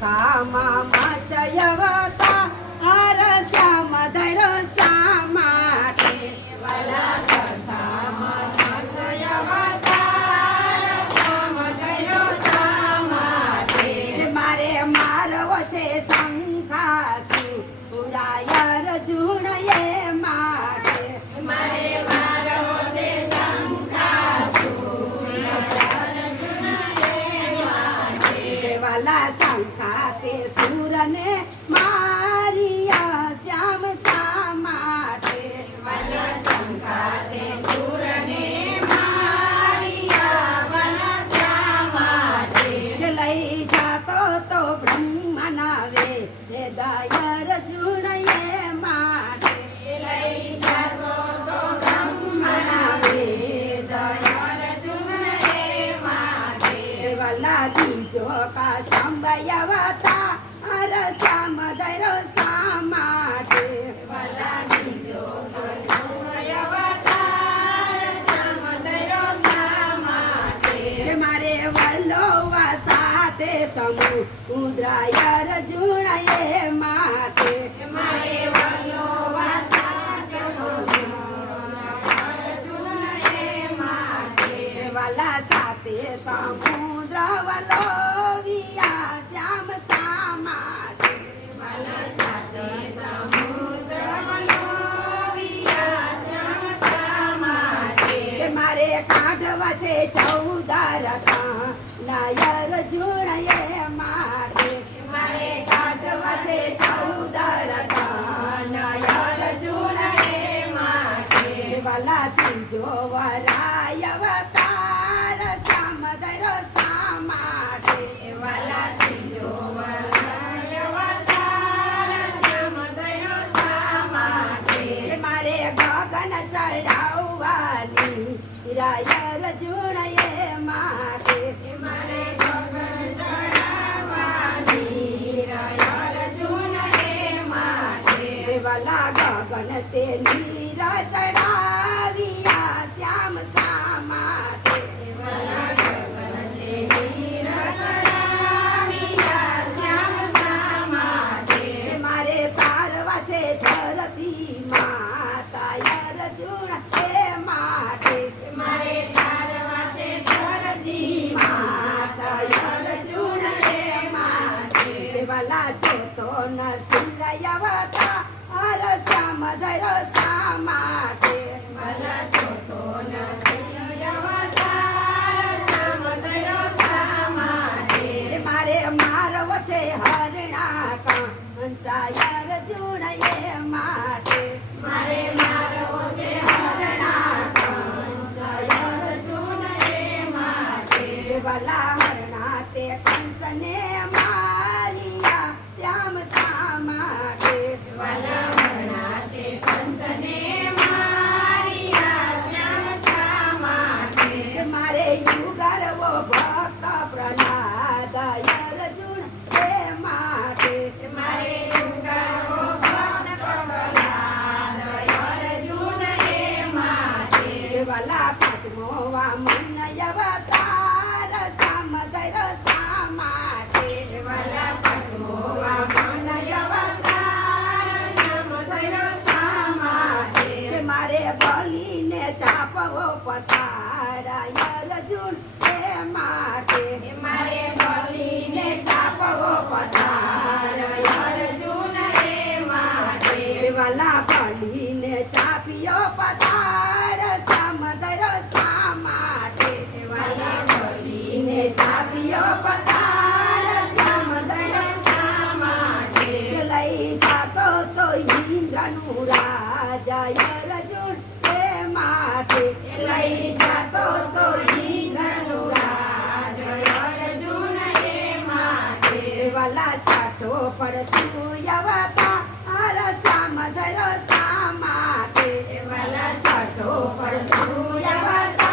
સંસ્થામાં મચયવતા હર શ્યામ ધૈરો શા માટે વાલા સંસ્થામાં મચયવતા હર શ્યામ ધૈરો શા માટે મારે મારવો છે શંખાસુ પુરાય અર્જુન એ માટે મારે મારવો છે શંખાસુ વાલા શંખા તે સુરને મારિયા શ્યામ શા માટે વાલા શંખા તે સુરને મારિયા વાલા શા માટે લઈ જાતો તો બ્રહ્મ નાવે હૃદય અર્જુન એ માટે લઈ જાતો તો બ્રહ્મ નાવે હૃદય અર્જુન એ માટે વાલા બીજો કા સંભયવતા હર શ્યામ ધૈરો શા માટે વાલા બીજો કા સંભયવતા હર શ્યામ ધૈરો શા માટે મારે વલ્લવા સાથે સમુદ્રાય અર્જુન એ માટે મારે વલ્લવા સાથે સમુદ્રાય અર્જુન એ માટે વાલા સાથે સમુદ્ર વલ્લવિયા શ્યામ શા માટે વાલા સાથે સમુદ્ર વલ્લવિયા શ્યામ શા માટે મારે કાઢવા છે 14 રથા નાય અર્જુન એ માટે મારે કાઢવા છે 14 રથા નાય અર્જુન એ માટે વાલા ત્રીજો વરાય અવતાર શ્યામ ધૈરો શા માટે વાલા ત્રીજો વરાય અવતાર શ્યામ ધૈરો શા માટે મારે ગગન ચડાવવાની રાય અર્જુન એ માટે મારે ગગન ચડાવવાની રાય અર્જુન એ માટે વાલા ગગન તે નીર ચડાવિયા શ્યામ શા માટે વાલા ગગન તે નીર ચડાવિયા શ્યામ શા માટે મારે તારવા છે ધરતી માતા અર્જુન એ માટે મારે તારવા છે ધરતી માતા અર્જુન એ માટે વાલા જોતો ન સુરયવતા હર શ્યામ ધૈરો શા માટે વાલા જોતો ન સુરયવતા હર શ્યામ ધૈરો શા માટે મારે મારવો છે હરણા કંસાય અર્જુન એ માટે મારે મારવો છે હરણા કંસાય અર્જુન એ માટે વાલા હરણા તે કંસને મારિયા શ્યામ શા માટે વાલા હરણા તે કંસને મારિયા શ્યામ શા માટે મારે યુગરવો ભક્ત પ્રહલાદ અર્જુન એ માટે મારે યુગરવો ભક્ત પ્રહલાદ અર્જુન એ માટે વાલા પાંચમો વામન અવતાર શ્યામ ધૈરો શા માટે વાલા પાંચમો વામન અવતાર શ્યામ ધૈરો શા માટે મારે બલીને ચાપવો પતાડાય અર્જુન એ માટે મારે બલીને ચાપવો પતાડાય અર્જુન એ માટે વાલા બલીને ચાપ્યો પતાડ શ્યામ ધૈરો શા માટે વાલા બલીને ચાપ્યો પતાડ શ્યામ ધૈરો શા માટે લઈ જાતો તો ઇન્દ્રનું રાજા અર્જુન એ માટે લઈ જાતો તો ઇન્દ્રનું રાજા અર્જુન એ માટે વાલા ચાટો પડસુયવતા હર શ્યામ ધૈરો શા માટે વાલા ચાટો પડસુયવતા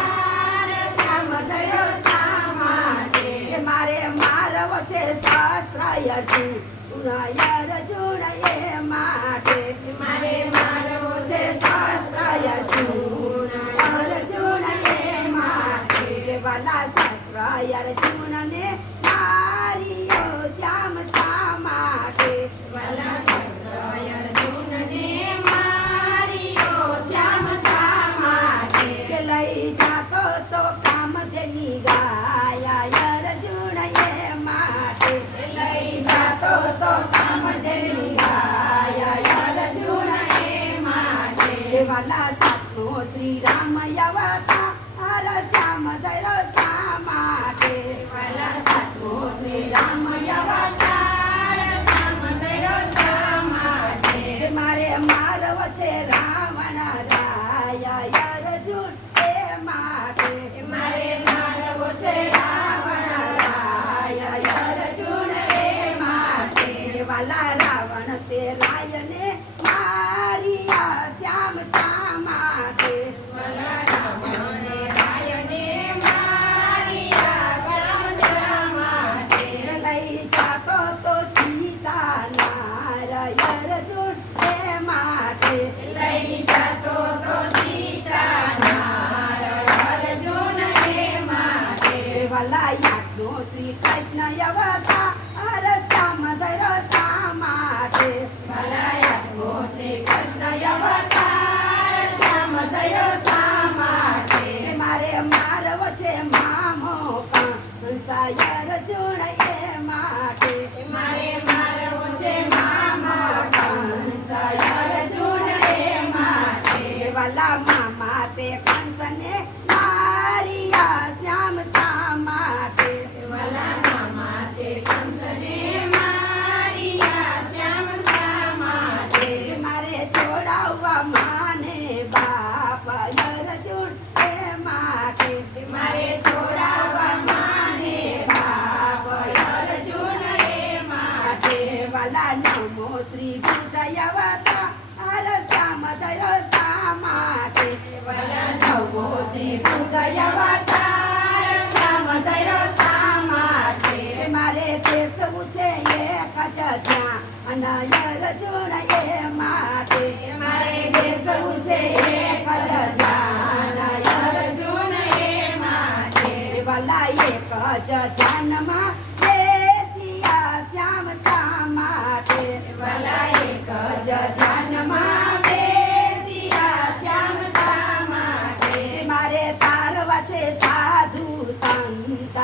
હર શ્યામ ધૈરો શા માટે મારે મારવો છે શાસ્ત્ર અર્જુન અર્જુન એ માટે મારે મારવો છે શાસ્ત્ર અર્જુન અર્જુન એ માટે વાલા શાસ્ત્ર અર્જુન ને મારીઓ શ્યામ શા માટે વાલા સત્ય અર્જુનને માર્યો શ્યામ શા માટે? કે લઈ જાતો તો કામધેની ગાયા અર્જુન એ માટે લઈ જાતો તો કામધેની ગાયા અર્જુન એ માટે. વાલા સાતનો શ્રી રામ અવતાર શ્યામ ધૈર્ય શા માટે વાલા સાતમો શ્રી રામ અવતાર શ્યામ ધૈર્ય શા માટે? મારે મારવ છે રાવણ રાયા અર્જુન એ માટે મારે મારવો છે રાવણ રાયા અર્જુન એ માટે. વાલા રાવણ તે રાયને મારિયા શ્યામ શા માટે વાલા રાવણે રાયને માર્યા શ્યામ શા માટે? લઈ જાતો તો સીતા નારાય અર્જુન એ માટે લઈ જાતો તો સીતાનાર અર્જુન એ માટે. વાલા યાદનો શ્રી કૃષ્ણ અવતાર શ્યામ ધૈર્ય શા માટે વાલા યાદવો શ્રી કૃષ્ણ અવતાર શ્યામ ધૈર્ય શા માટે? મારે મારવ છે મામો કંસાય અર્જુન એ માટે મારે મારવો છે મામા કંસાય અર્જુન એ માટે. વાલા મામા તે કંસને મારિયા શ્યામ શા માટે વાલા મામા તે કંસને માર્યા શ્યામ શા માટે? મારે છોડાવવા માને બાપ અર્જુન એ માટે મારે છોડાવવા માને બાપ અર્જુન એ માટે. વાલા નમો શ્રી બુદ્ધ અવતાર શ્યામ ધૈર્ય શા માટે વાલા નવો શ્રી બુદ્ધ અવતાર શ્યામ ધૈર્ય શા માટે? મારે બેસવું છે એક જ ધ્યાન અર્જુન એ માટે મારે બેસવું છે એક જ ધ્યાન અર્જુન એ માટે. વાલા એક જ ધ્યાનમાં બેસિયા શ્યામ શા માટે વાલા એક જ ધ્યાનમાં બેસિયા શ્યામ શા માટે? મારે તારવા છે સાધુ સંત